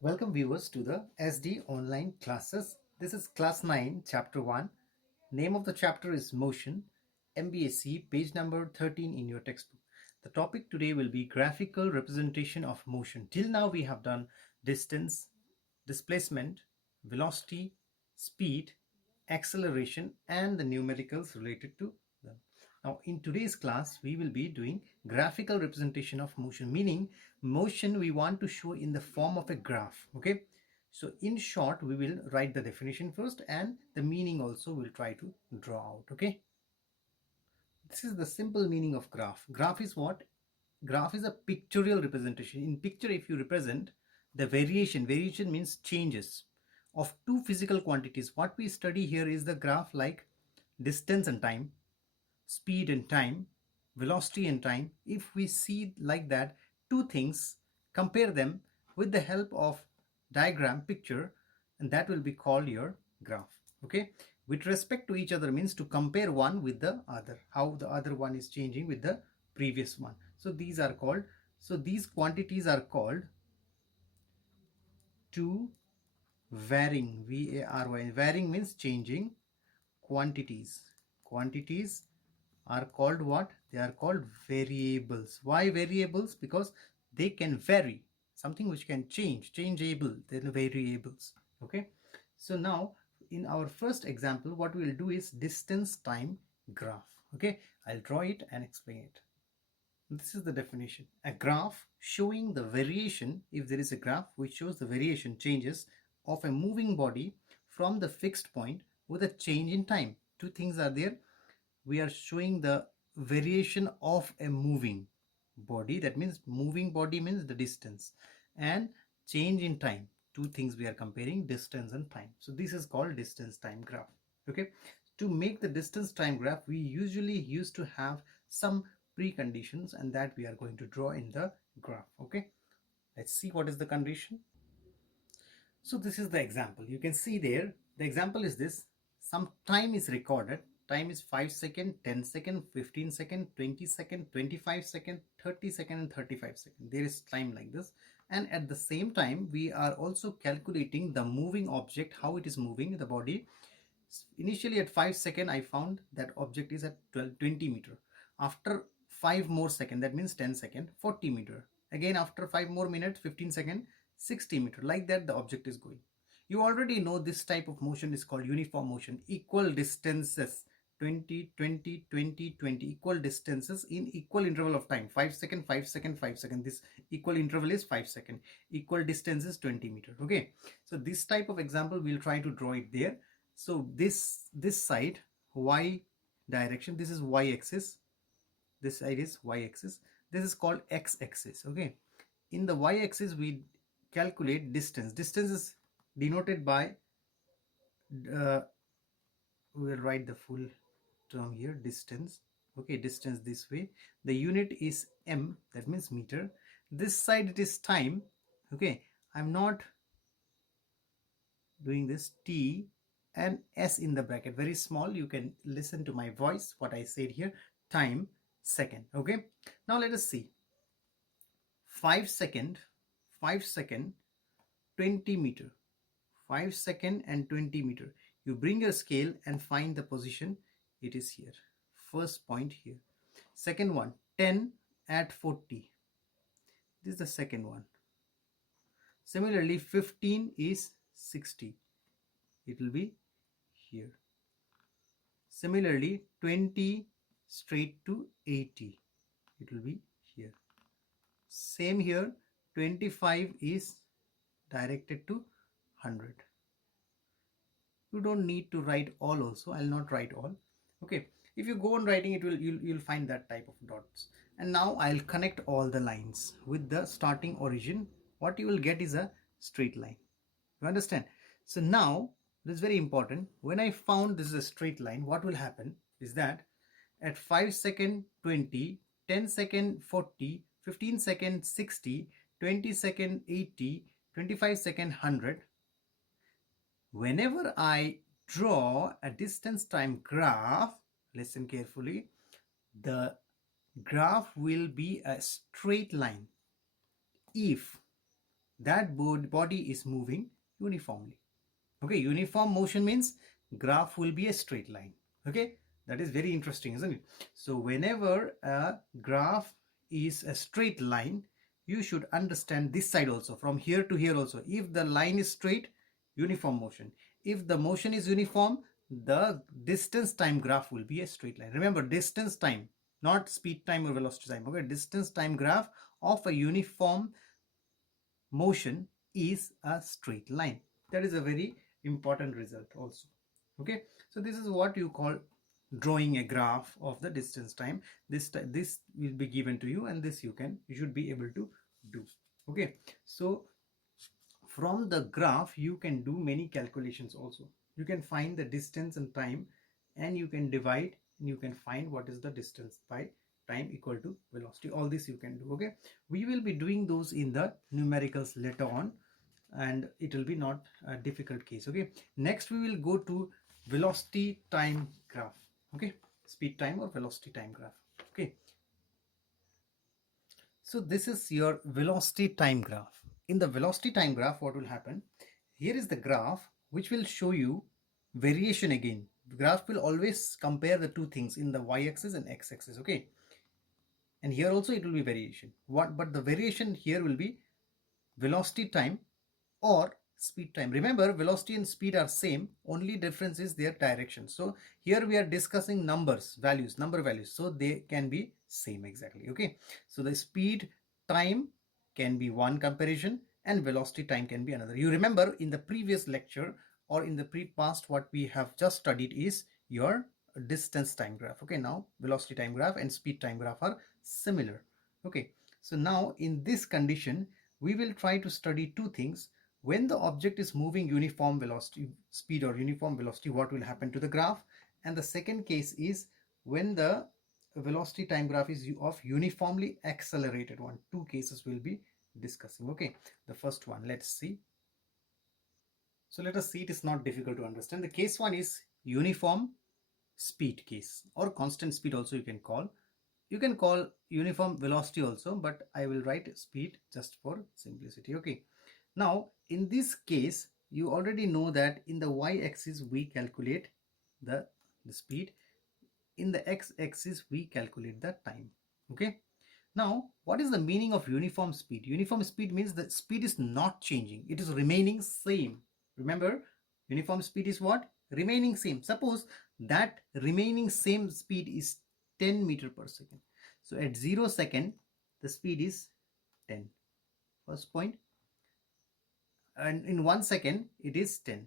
Welcome viewers to the SD online classes. This is class 9 chapter 1. Name of the chapter is motion. MBSC page number 13 in your textbook. The topic today will be graphical representation of motion. Till now we have done distance, displacement, velocity, speed, acceleration and the numericals related to them. Now in today's class we will be doing graphical representation of motion, meaning motion we want to show in the form of a graph. Okay, so in short we will write the definition first and the meaning also we'll try to draw out. Okay, this is the simple meaning of graph. Graph is what? Graph is a pictorial representation. In picture, if you represent the variation means changes of two physical quantities. What we study here is the graph like distance and time, speed and time, velocity and time. If we see like that, two things, compare them with the help of diagram picture, and that will be called your graph. Okay, with respect to each other means to compare one with the other, how the other one is changing with the previous one. So these are called, so these quantities are called two varying, V-A-R-Y. Varying means changing quantities. Quantities are called what? They are called variables. Why variables? Because they can vary. Something which can changeable, then variables. Okay. So now in our first example, what we will do is distance time graph. Okay. I'll draw it and explain it. This is the definition. A graph showing the variation, if there is a graph which shows the variation changes of a moving body from the fixed point with a change in time. Two things are there. We are showing the variation of a moving body. That means moving body means the distance, and change in time. Two things we are comparing, distance and time. So this is called distance time graph. Okay. To make the distance time graph, we usually used to have some preconditions, and that we are going to draw in the graph. Okay, let's see what is the condition. So this is the example. You can see there the example is this. Some time is recorded. Time is 5 second, 10 second, 15 second, 20 second, 25 second, 30 second and 35 second. There is time like this, and at the same time we are also calculating the moving object, how it is moving the body. Initially at 5 second I found that object is at 20 meter. After 5 more second, that means 10 second, 40 meter. Again after 5 more minutes, 15 second, 60 meter. Like that the object is going. You already know this type of motion is called uniform motion. Equal distances, 20 20 20 20, equal distances in equal interval of time. 5 second, 5 second, 5 second. This equal interval is 5 second. Equal distance is 20 meter. Okay, so this type of example we'll try to draw it there. So this side, y direction, this is y axis, this side is y axis, this is called x axis. Okay, in the y axis we calculate distance. Distance is denoted by we will write the full term here, distance. Okay, distance this way, the unit is m, that means meter. This side it is time. Okay, I'm not doing this, t and s in the bracket, very small. You can listen to my voice what I said here, time second. Okay, now let us see. 5 second, 5 second, 20 meter. 5 second and 20 meter. You bring your scale and find the position. It is here, first point here. Second one, 10 at 40. This is the second one. Similarly 15 is 60. It will be here. Similarly 20 straight to 80. It will be here. Same here, 25 is directed to 100. You don't need to write all also. I'll not write all. Okay, if you go on writing it, you'll find that type of dots. And now I'll connect all the lines with the starting origin. What you will get is a straight line. You understand? So now this is very important. When I found this is a straight line, what will happen is that at 5 second 20, 10 second 40, 15 second 60, 20 second 80, 25 second 100. Whenever I draw a distance time graph, listen carefully, the graph will be a straight line if that body is moving uniformly. Okay, uniform motion means graph will be a straight line. Okay, that is very interesting, isn't it? So whenever a graph is a straight line, you should understand this side also, from here to here also. If the line is straight, uniform motion. If the motion is uniform, the distance time graph will be a straight line. Remember, distance time, not speed time or velocity time. Okay, distance time graph of a uniform motion is a straight line. That is a very important result also. Okay, so this is what you call drawing a graph of the distance time. This will be given to you, and this you should be able to do. Okay, so from the graph you can do many calculations also. You can find the distance and time, and you can divide, and you can find what is the distance by time equal to velocity. All this you can do. Okay, we will be doing those in the numericals later on, and it will be not a difficult case. Okay, next we will go to velocity time graph. Okay, speed time or velocity time graph. Okay, so this is your velocity time graph. In the velocity time graph, what will happen? Here is the graph which will show you variation again. The graph will always compare the two things in the y-axis and x-axis. Okay, and here also it will be variation. But the variation here will be velocity time or speed time. Remember, velocity and speed are same, only difference is their direction. So here we are discussing numbers, values, number values, so they can be same exactly. Okay, so the speed time can be one comparison and velocity time can be another. You remember in the previous lecture or in the past, what we have just studied is your distance time graph. Okay, now velocity time graph and speed time graph are similar. Okay, so now in this condition we will try to study two things. When the object is moving uniform velocity, speed or uniform velocity, what will happen to the graph? And the second case is when the velocity time graph is of uniformly accelerated one. Two cases we'll be discussing. Okay, the first one, let's see. So let us see, it is not difficult to understand. The case one is uniform speed case, or constant speed also you can call. You can call uniform velocity also, but I will write speed just for simplicity. Okay, now in this case you already know that in the y-axis we calculate the speed, in the x-axis we calculate the time. Okay, now what is the meaning of uniform speed? Uniform speed means the speed is not changing, it is remaining same. Remember, uniform speed is what? Remaining same. Suppose that remaining same speed is 10 meter per second. So at 0 second the speed is 10. First point. And in 1 second it is 10.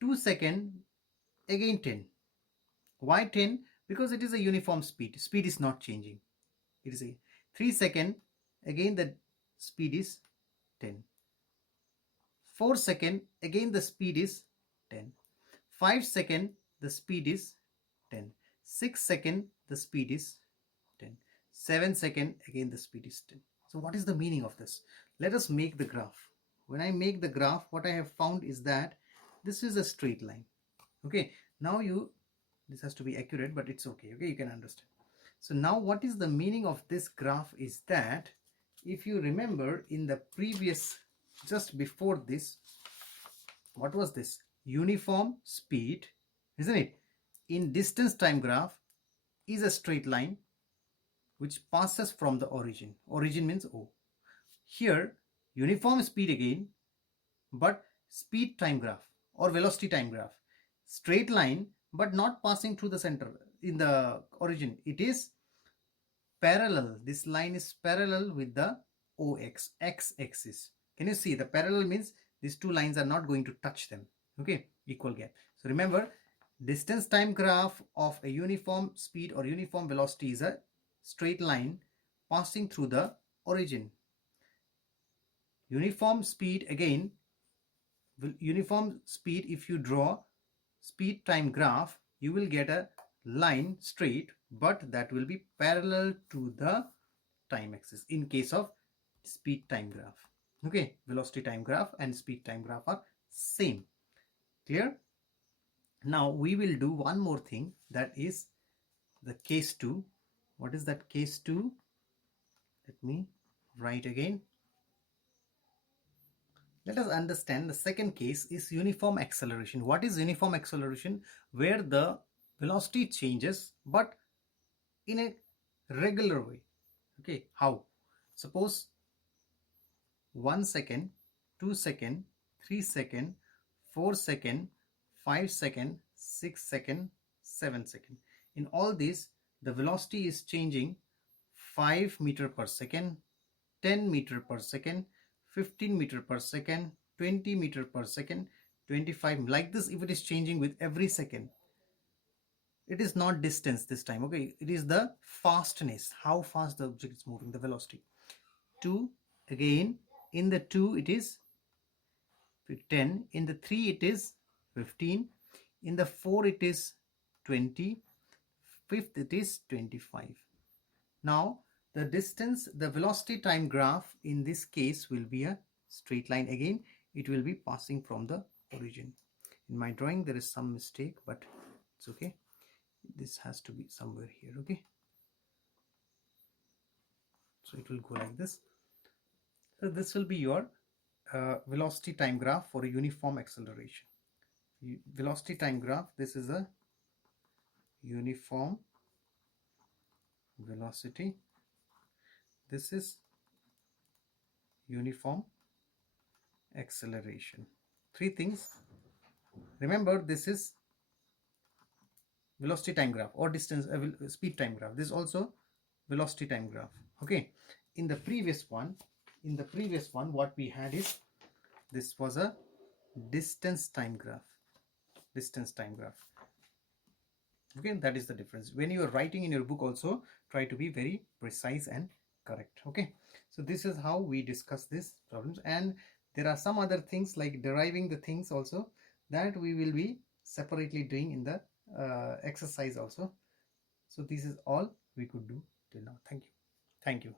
2 second again 10. Why 10? Because it is a uniform speed. Speed is not changing. It is a 3 second, again the speed is 10. 4 second, again the speed is 10. 5 second the speed is 10. 6 second the speed is 10. 7 second, again the speed is 10. So what is the meaning of this? Let us make the graph. When I make the graph, what I have found is that this is a straight line. Okay, now this has to be accurate, but it's okay. Okay, you can understand. So now what is the meaning of this graph is that, if you remember in the previous, just before this, what was this? Uniform speed, isn't it? In distance time graph is a straight line which passes from the origin. Origin means O. Here uniform speed again, but speed time graph or velocity time graph, straight line but not passing through the center in the origin. It is parallel. This line is parallel with the OX, x-axis. Can you see? The parallel means these two lines are not going to touch them. Okay, equal gap. So remember, distance time graph of a uniform speed or uniform velocity is a straight line passing through the origin. Uniform speed, again, uniform speed, if you draw speed time graph, you will get a line straight, but that will be parallel to the time axis in case of speed time graph. Okay, velocity time graph and speed time graph are same. Clear? Now we will do one more thing, that is the case 2. What is that case 2? Let me write again. Let us understand the second case is uniform acceleration. What is uniform acceleration? Where the velocity changes but in a regular way. Okay, how? Suppose 1 second, 2 second, 3 second, 4 second, 5 second, 6 second, 7 second. In all these, the velocity is changing 5 meter per second, 10 meter per second, 15 meter per second, 20 meter per second, 25. Like this, if it is changing with every second, it is not distance this time. Okay, it is the fastness, how fast the object is moving, the velocity. 2, again in the 2 it is 10, in the 3 it is 15, in the 4 it is 20, fifth it is 25. Now the distance, the velocity time graph in this case will be a straight line. Again, it will be passing from the origin. In my drawing there is some mistake, but it's okay. This has to be somewhere here. Okay, so it will go like this. So this will be your velocity time graph for a uniform acceleration. Velocity time graph, this is a uniform velocity, this is uniform acceleration. Three things. Remember, this is velocity time graph or distance speed time graph. This is also velocity time graph. Okay, in the previous one what we had is, this was a distance time graph. Okay, that is the difference. When you are writing in your book also, try to be very precise and correct. Okay, so this is how we discuss these problems, and there are some other things like deriving the things also that we will be separately doing in the exercise also. So this is all we could do till now. Thank you.